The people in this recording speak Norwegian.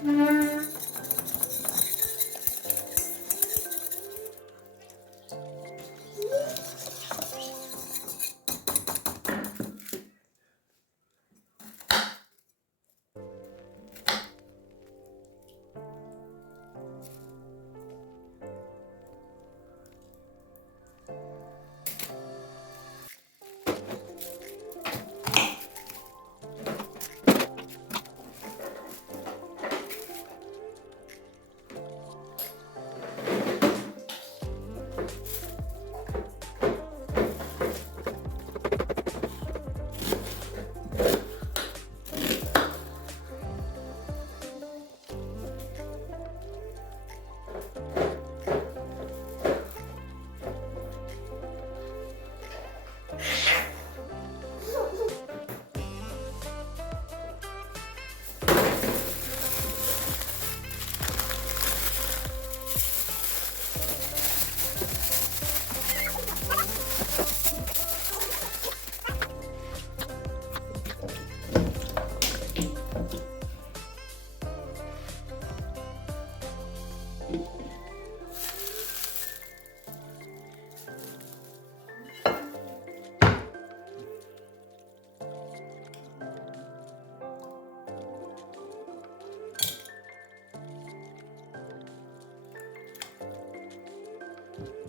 Música you